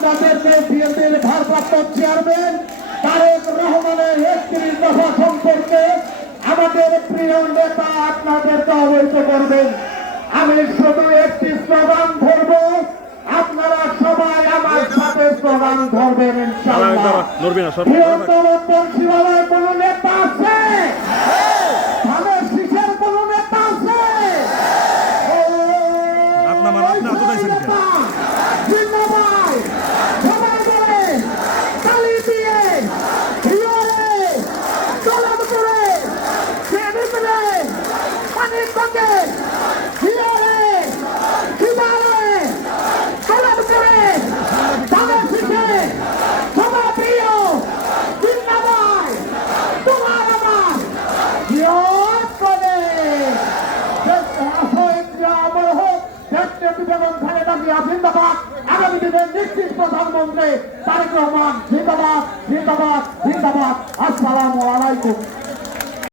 আপনাদেরকে বিএনপির ভারপ্রাপ্ত চেয়ারম্যান তারেক রহমানের একত্রিশ দফা সম্পর্কে আমাদের প্রিয় নেতা আপনাদেরকে অবহিত করবেন। আমি শুধু একটি স্লোগান ধরবো আপনারা সবাই আমার সাথে স্লোগান ধরবেন শিবালয় কোন নেতা আছে? ধানের শীষের কোন নেতা আছে? জিন্দাবাদ। আগামী দিনে নিশ্চিত প্রধানমন্ত্রী তারেক রহমান জিন্দাবাদ জিন্দাবাদ জিন্দাবাদ। আসসালামু আলাইকুম।